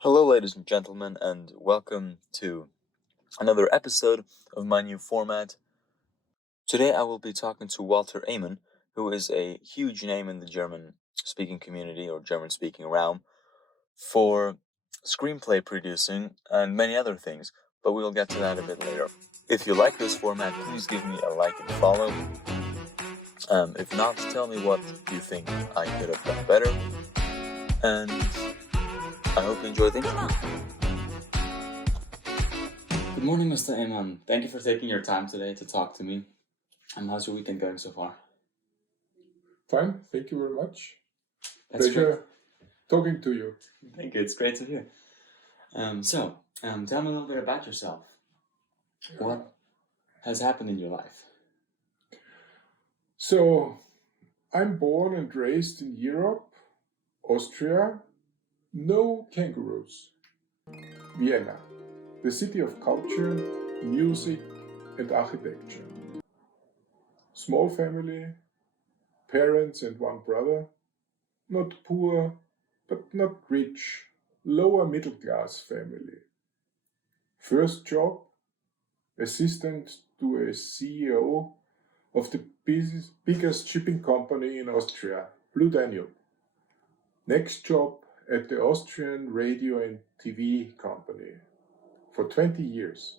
Hello, ladies and gentlemen, and welcome to another episode of my new format. Today I will be talking to Walter Amon, who is a huge name in the German-speaking community or German-speaking realm for screenplay producing and many other things, but we'll get to that a bit later. If you like this format, please give me a like and follow. If not, tell me what you think I could have done better, and I hope you enjoy the interview. Good morning, Mr. Amon. Thank you for taking your time today to talk to me. How's your weekend going so far? Fine, thank you very much. That's Pleasure talking to you. Thank you. It's great to hear. Tell me a little bit about yourself. What has happened in your life? So, I'm born and raised in Europe, Austria. No kangaroos. Vienna, the city of culture, music, and architecture. Small family, parents and one brother. Not poor, but not rich. Lower middle class family. First job, assistant to a CEO of the biggest shipping company in Austria, Blue Danube. Next job at the Austrian radio and TV company for 20 years.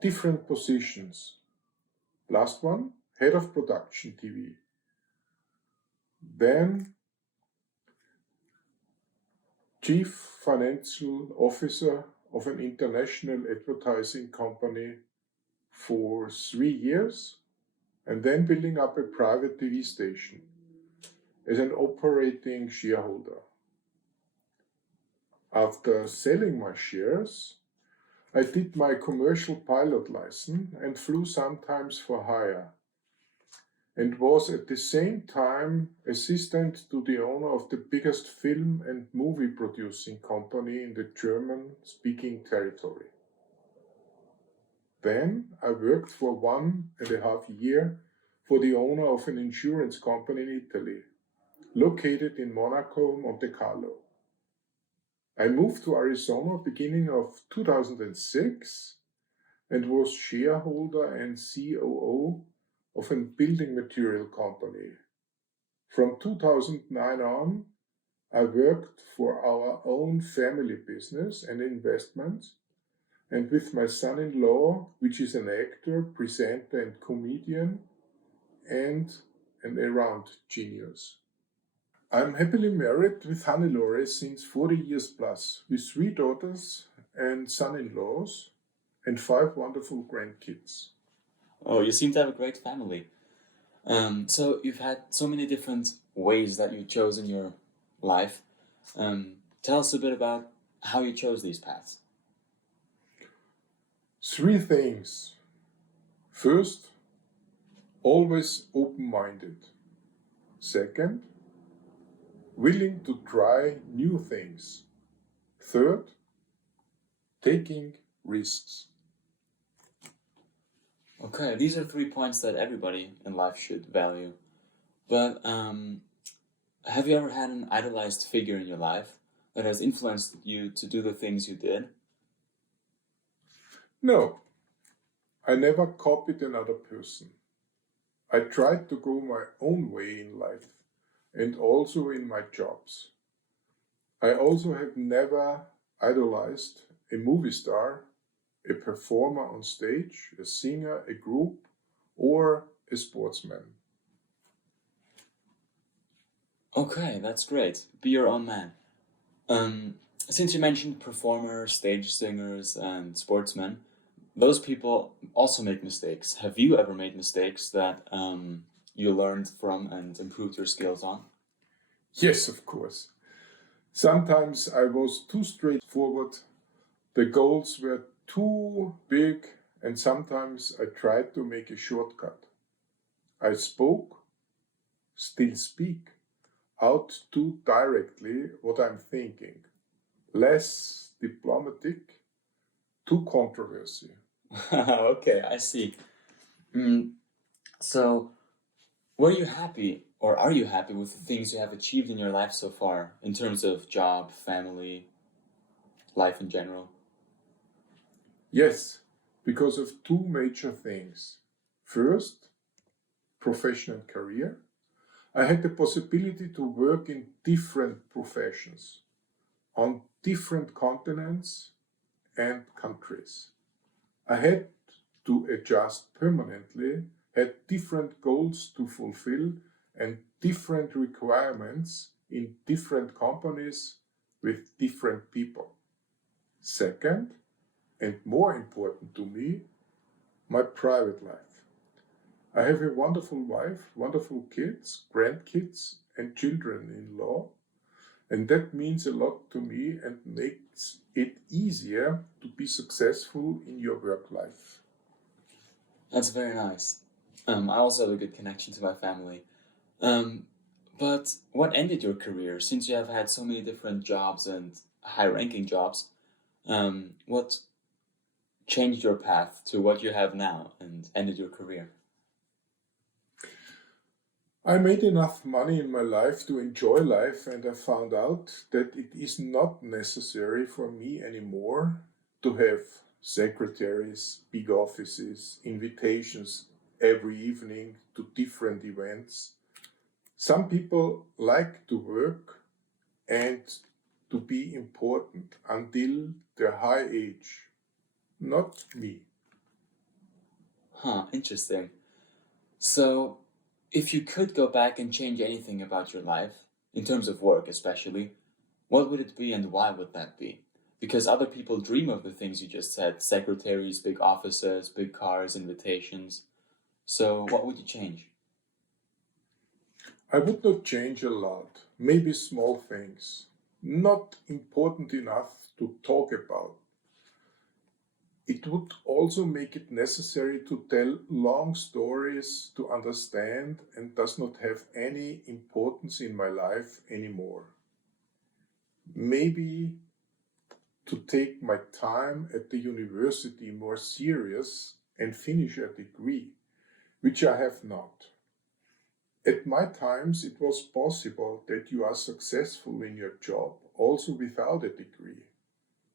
Different positions. Last one, head of production TV. Then chief financial officer of an international advertising company for 3 years, and then building up a private TV station as an operating shareholder. After selling my shares, I did my commercial pilot license and flew sometimes for hire, and was at the same time assistant to the owner of the biggest film and movie producing company in the German-speaking territory. Then I worked for 1.5 years for the owner of an insurance company in Italy, located in Monaco, Monte Carlo. I moved to Arizona beginning of 2006 and was shareholder and COO of a building material company. From 2009 on, I worked for our own family business and investments, and with my son-in-law, which is an actor, presenter and comedian, and an around genius. I'm happily married with Hannelore since 40 years plus, with 3 daughters and son-in-laws, and 5 wonderful grandkids. Oh, you seem to have a great family. So you've had so many different ways that you chose in your life. Tell us a bit about how you chose these paths. 3 things. First, always open-minded. Second, willing to try new things. Third, taking risks. Okay, these are 3 points that everybody in life should value. But have you ever had an idolized figure in your life that has influenced you to do the things you did? No, I never copied another person. I tried to go my own way in life and also in my jobs. I also have never idolized a movie star, a performer on stage, a singer, a group, or a sportsman. Okay, that's great. Be your own man. Since you mentioned performers, stage singers, and sportsmen, those people also make mistakes. Have you ever made mistakes that you learned from and improved your skills on? Yes, of course. Sometimes I was too straightforward. The goals were too big, and sometimes I tried to make a shortcut. I spoke, still speak, out too directly what I'm thinking. Less diplomatic, too controversy. Okay, I see. So, were you happy, or are you happy with the things you have achieved in your life so far, in terms of job, family? life in general? Yes, because of two major things. First, profession and career. I had the possibility to work in different professions on different continents and countries. I had to adjust permanently, had different goals to fulfill, and different requirements in different companies with different people. Second, and more important to me, my private life. I have a wonderful wife, wonderful kids, grandkids, and children in law, and that means a lot to me and makes it easier to be successful in your work life. That's very nice. I also have a good connection to my family. Um, but what ended your career? Since you have had so many different jobs and high-ranking jobs, what changed your path to what you have now and ended your career? I made enough money in my life to enjoy life, and I found out that it is not necessary for me anymore to have secretaries, big offices, invitations every evening to different events. Some people like to work and to be important until their high age. Not me. Huh, interesting. So, if you could go back and change anything about your life, in terms of work especially, what would it be and why would that be? Because other people dream of the things you just said: secretaries, big offices, big cars, invitations. So, what would you change? I would not change a lot, maybe small things, not important enough to talk about. It would also make it necessary to tell long stories to understand and does not have any importance in my life anymore. Maybe to take my time at the university more serious and finish a degree, which I have not. At my times, it was possible that you are successful in your job also without a degree.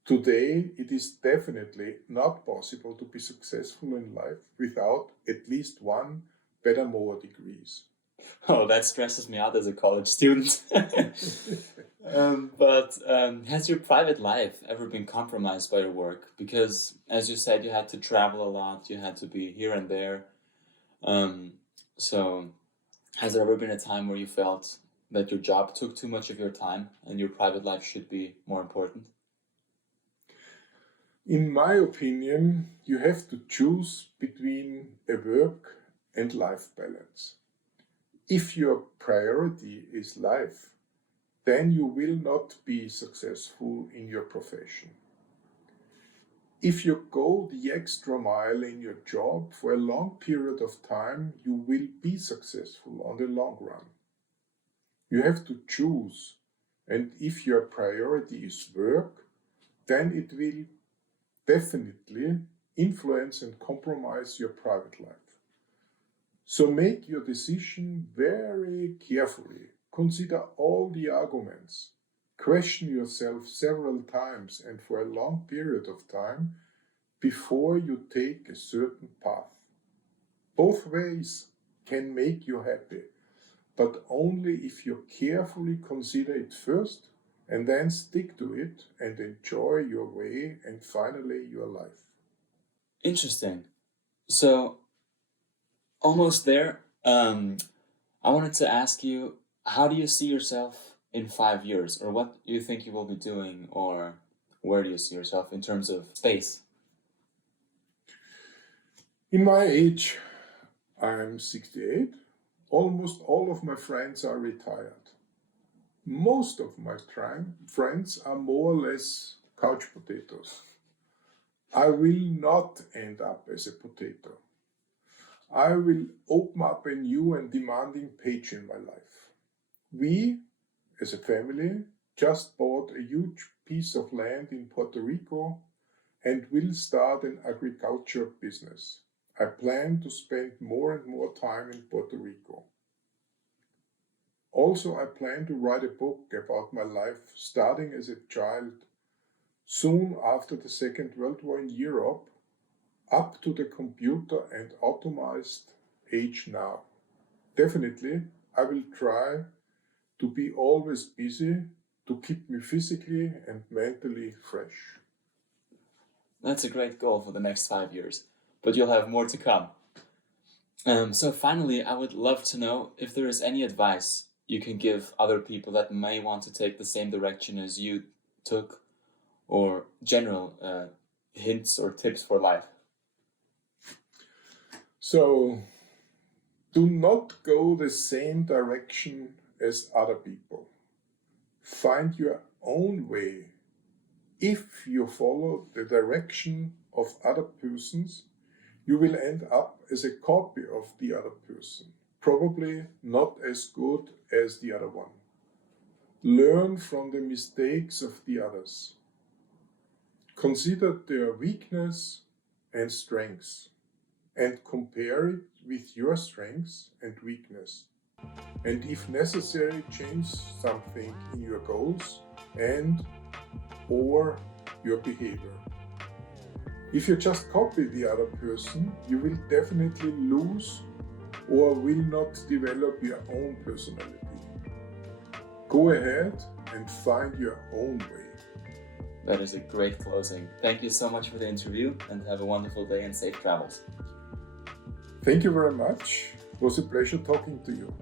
Today, it is definitely not possible to be successful in life without at least one, better more degrees. Oh, that stresses me out as a college student. But has your private life ever been compromised by your work? Because, as you said, you had to travel a lot, you had to be here and there. Um, so, has there ever been a time where you felt that your job took too much of your time and your private life should be more important? In my opinion, you have to choose between a work and life balance. If your priority is life, then you will not be successful in your profession. If you go the extra mile in your job for a long period of time, you will be successful on the long run. You have to choose, and if your priority is work, then it will definitely influence and compromise your private life. So make your decision very carefully. Consider all the arguments. Question yourself several times and for a long period of time before you take a certain path. Both ways can make you happy, but only if you carefully consider it first and then stick to it and enjoy your way and finally your life. Interesting. So, almost there. I wanted to ask you, how do you see yourself in 5 years, or what do you think you will be doing, or where do you see yourself in terms of space? In my age, I'm 68. Almost all of my friends are retired. Most of my friends are more or less couch potatoes. I will not end up as a potato. I will open up a new and demanding page in my life. We, as a family, just bought a huge piece of land in Puerto Rico and will start an agriculture business. I plan to spend more and more time in Puerto Rico. Also, I plan to write a book about my life starting as a child soon after the Second World War in Europe, up to the computer and automized age now. Definitely, I will try to be always busy to keep me physically and mentally fresh. That's a great goal for the next 5 years, but you'll have more to come. So finally, I would love to know if there is any advice you can give other people that may want to take the same direction as you took, or general hints or tips for life. So, do not go the same direction as other people. Find your own way. If you follow the direction of other persons, you will end up as a copy of the other person, probably not as good as the other one. Learn from the mistakes of the others. Consider their weakness and strengths, and compare it with your strengths and weakness. And if necessary, change something in your goals and or your behavior. If you just copy the other person, you will definitely lose or will not develop your own personality. Go ahead and find your own way. That is a great closing. Thank you so much for the interview, and have a wonderful day and safe travels. Thank you very much. It was a pleasure talking to you.